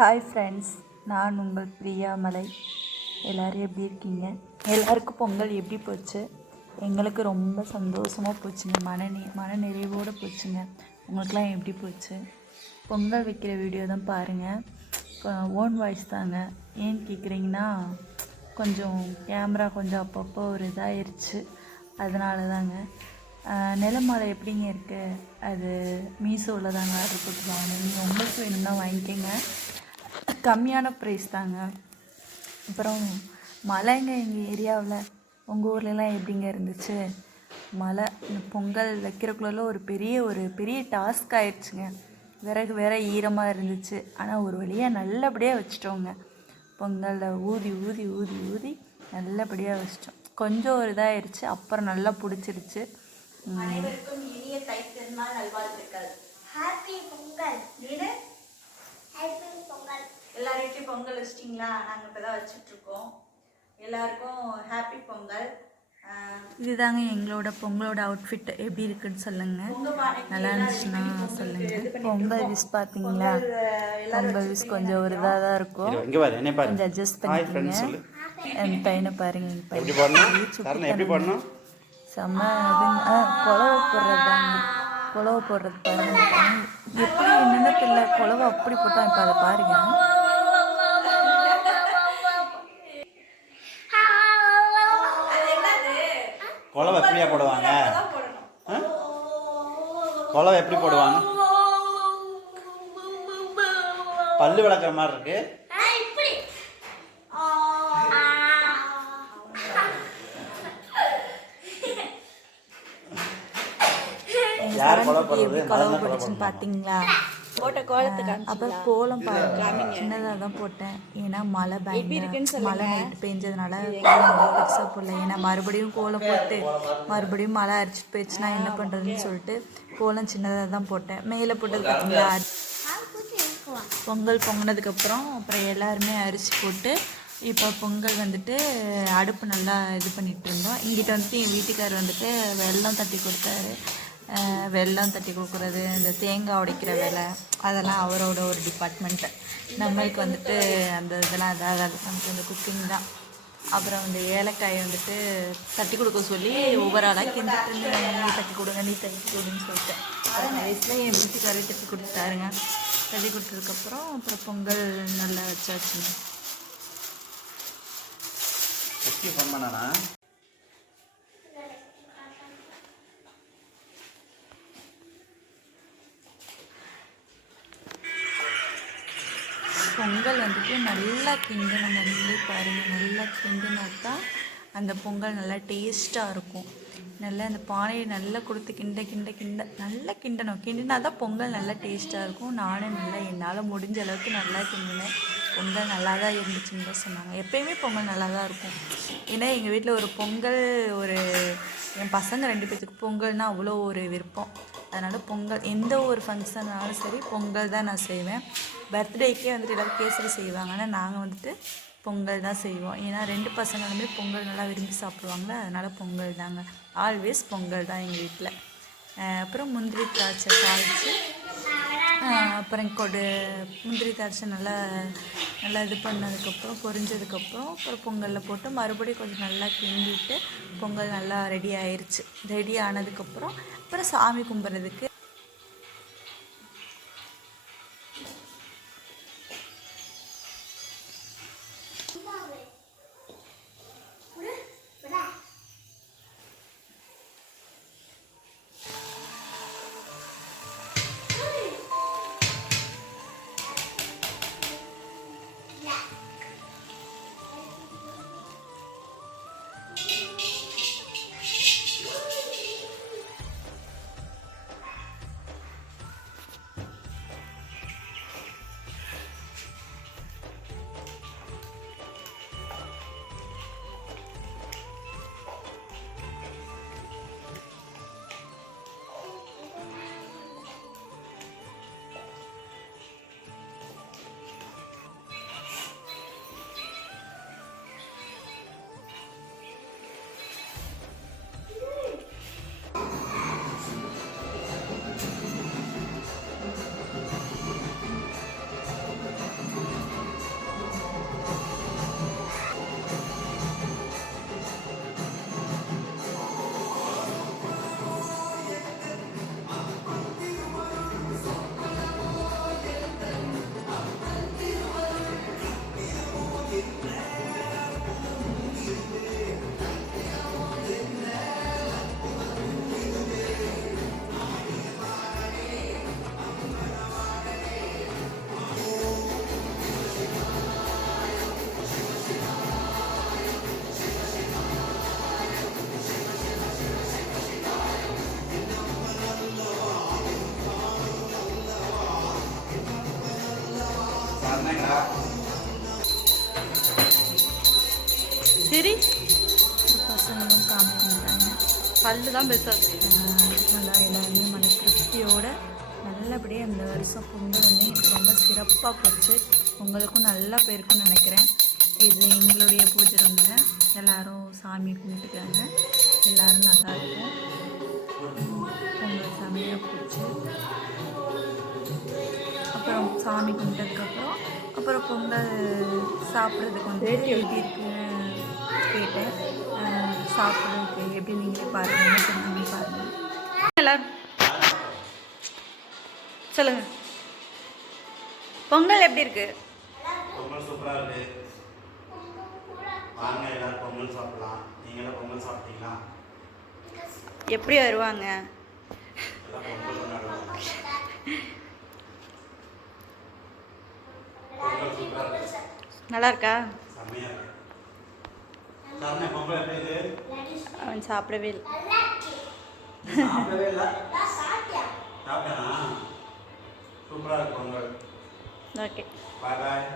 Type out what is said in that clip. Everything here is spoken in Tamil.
ஹாய் ஃப்ரெண்ட்ஸ், நான் உங்கள் பிரியாமலை. எல்லோரும் எப்படி இருக்கீங்க? எல்லாருக்கும் பொங்கல் எப்படி போச்சு? எங்களுக்கு ரொம்ப சந்தோஷமாக போச்சுங்க. மன நிறைவோடு போச்சுங்க. உங்களுக்கெலாம் எப்படி போச்சு? பொங்கல் வைக்கிற வீடியோ தான் பாருங்கள். ஓன் வாய்ஸ் தாங்க. ஏன்னு கேட்குறீங்கன்னா, கொஞ்சம் கேமரா கொஞ்சம் அப்பப்போ ஒரு இதாகிருச்சு. அதனால தாங்க. நிலமாலை எப்படிங்க இருக்குது? அது மீஷோவில் தாங்க ஆர்டர் போட்டு வாங்கினேன். நீங்கள் உங்களுக்கு வேணும்னா வாங்கிக்கோங்க. கம்மியான ப்ரைஸ் தாங்க. அப்புறம் மழைங்க எங்கள் ஏரியாவில். உங்கள் ஊர்லலாம் எப்படிங்க இருந்துச்சு மழை? இந்த பொங்கல் வைக்கிறக்குள்ள ஒரு பெரிய டாஸ்க் ஆயிடுச்சுங்க. விறகு வேற ஈரமாக இருந்துச்சு. ஆனால் ஒரு வழியாக நல்லபடியாக வச்சிட்டோங்க. பொங்கலில் ஊதி ஊதி ஊதி ஊதி நல்லபடியாக வச்சிட்டோம். கொஞ்சம் ஒரு இதாகிடுச்சு, அப்புறம் நல்லா பிடிச்சிருச்சு. அனைவருக்கும் இனிய தை திருநாள் நல்வாழ்த்துக்கள். ஹாப்பி பொங்கல். எல்லார் வீட்லையும் பொங்கல் வச்சிட்டிங்களா? நாங்கள் இப்போ தான் வச்சிட்ருக்கோம். எல்லாருக்கும் ஹாப்பி பொங்கல். இதுதாங்க எங்களோட பொங்கலோட அவுட்ஃபிட். எப்படி இருக்குன்னு சொல்லுங்கள். நல்லா இருந்துச்சுன்னா சொல்லுங்கள். பொங்கல் விஷ் பார்த்தீங்களா? பொங்கல் விஷ் கொஞ்சம் ஒரு இதாக தான் இருக்கும். கொஞ்சம் அட்ஜஸ்ட் பண்ணிக்கோங்க. என் பையனை பாருங்க. என் பையன் செம்ம குழவை போடுறது தாங்க. குழவை போடுறது பாருங்க. எப்படி என்னென்ன தெரியல, குழவை அப்படி போட்டான். இப்போ அதை பாருங்க. குழவை எப்படியா போடுவாங்க? குழவை எப்படி போடுவாங்க? பல்லு விளக்குற மாதிரி இருக்கு. பார்த்தீங்களா? அப்புறம் கோலம் பாருங்க. சின்னதாக தான் போட்டேன். ஏன்னா மழை மழை நைட்டு பெஞ்சதுனால கோலம் பெருசாக போடல. ஏன்னா மறுபடியும் கோலம் போட்டு மறுபடியும் மழை அரிச்சிட்டு போயிடுச்சுன்னா என்ன பண்ணுறதுன்னு சொல்லிட்டு கோலம் சின்னதாக தான் போட்டேன். மேலே போட்டது பார்த்தீங்களா? பொங்கல் பொங்கினதுக்கப்புறம் அப்புறம் எல்லாருமே அரிசி போட்டு இப்போ பொங்கல் வந்துட்டு அடுப்பு நல்லா இது பண்ணிகிட்டு இருந்தோம். இங்கிட்ட வந்துட்டு என் வீட்டுக்காரர் வந்துட்டு வெல்லம் தட்டி கொடுத்தாரு. வெல்லம் தட்டி கொடுக்குறது, இந்த தேங்காய் உடைக்கிற வேலை, அதெல்லாம் அவரோட ஒரு டிபார்ட்மெண்ட்டு. நம்மளுக்கு வந்துட்டு அந்த இதெல்லாம் இதாகாது. நமக்கு அந்த குக்கிங் தான். அப்புறம் அந்த ஏலக்காயை வந்துட்டு தட்டி கொடுக்க சொல்லி ஒவ்வொரு ஆளாக கிண்டிட்டு இருந்து நீ தட்டி கொடுங்க, நீ தட்டி கொடுன்னு சொல்லிட்டு அப்புறம் வயசில் என் வீட்டுக்காரே தட்டி கொடுத்தாருங்க. தட்டி கொடுத்ததுக்கப்புறம் அப்புறம் பொங்கல் நல்லா வச்சாச்சுங்க. பொங்கல் வந்துட்டு நல்லா கிண்டணும். நீங்களே பாருங்கள். நல்லா கிண்டினாக்கா அந்த பொங்கல் நல்லா டேஸ்ட்டாக இருக்கும். நல்லா அந்த பானையை நல்லா கொடுத்து கிண்ட கிண்ட கிண்ட நல்லா கிண்டணும். கிண்டினா தான் பொங்கல் நல்லா டேஸ்ட்டாக இருக்கும். நானும் நல்லா என்னால் முடிஞ்ச அளவுக்கு நல்லா கிண்டினேன். பொங்கல் நல்லா தான் இருந்துச்சுன்னு தான் சொன்னாங்க. எப்போயுமே பொங்கல் நல்லா தான் இருக்கும். ஏன்னா எங்கள் வீட்டில் ஒரு பொங்கல் என் பசங்க 2 பேர்த்துக்கு பொங்கல்னால் அவ்வளோ ஒரு விருப்பம். அதனால் பொங்கல் எந்த ஒரு ஃபங்க்ஷன்னாலும் சரி பொங்கல் தான் நான் செய்வேன். பர்த்டேக்கே வந்துட்டு எல்லோரும் கேசரி செய்வாங்க. ஆனால் நாங்கள் வந்துட்டு பொங்கல் தான் செய்வோம். ஏன்னா 2 பசங்களுமே பொங்கல் நல்லா விரும்பி சாப்பிடுவாங்களே, அதனால் பொங்கல் தாங்க. ஆல்வேஸ் பொங்கல் தான் எங்கள் வீட்டில். அப்புறம் முந்திரி திராட்சை காய்ச்சி அப்புறம் முந்திரி திராட்சை நல்லா இது பண்ணதுக்கப்புறம் பொரிஞ்சதுக்கப்புறம் அப்புறம் பொங்கலில் போட்டு மறுபடியும் கொஞ்சம் நல்லா கிண்டிட்டு பொங்கல் நல்லா ரெடி ஆயிடுச்சு. ரெடி ஆனதுக்கப்புறம் அப்புறம் சாமி கும்பிட்றதுக்கு சமையலா சரி பசங்களும் சாமி கும்பிட்டாங்க. பல்லு தான் பெருசாக நல்லா எல்லாருமே மன திருப்தியோட நல்லபடியாக இந்த வருஷம் பொங்கல் வந்து எனக்கு ரொம்ப சிறப்பாக போச்சு. உங்களுக்கும் நல்லா போயிருக்கும்னு நினைக்கிறேன். இது எங்களுடைய பூஜை ரூம்ல எல்லாரும் சாமி கும்பிட்டுக்காங்க. எல்லோரும் நல்லா இருக்கும். பொங்கல் செமையாக போச்சு. அப்புறம் சாமி கும்பிட்டதுக்கப்புறம் அப்புறம் பொங்கல் சாப்பிட்றதுக்கு வந்து எப்படி இருக்குன்னு கேட்டேன். சாப்பிட்றதுக்கு எப்படி நீங்களே பாருங்கள் சொன்னாங்க பாருங்கள். எல்லாரும் சொல்லுங்க, பொங்கல் எப்படி இருக்கு? பொங்கல் சூப்பராக இருக்கு. வாங்க எல்லாரும் பொங்கல் சாப்பிடலாம். நீங்களும் பொங்கல் சாப்பிட்டீங்களா? எப்படி வருவாங்க? எல்லாம் பொங்கல் கொண்டாடுவாங்க. பொங்கல் சூப்பராக இருக்கு. நல்லா இருக்கா? செம்மையாக இருக்கு. சாப்பிட்டேன். பொங்கல் எப்படி இருக்கு? அவன் சாப்பிடவே இல்லை. சாப்பிடவே இல்லை. சாப்பிட்டேனா? சூப்பராக இருக்கு பொங்கல். ஓகே, பாய் பாய்.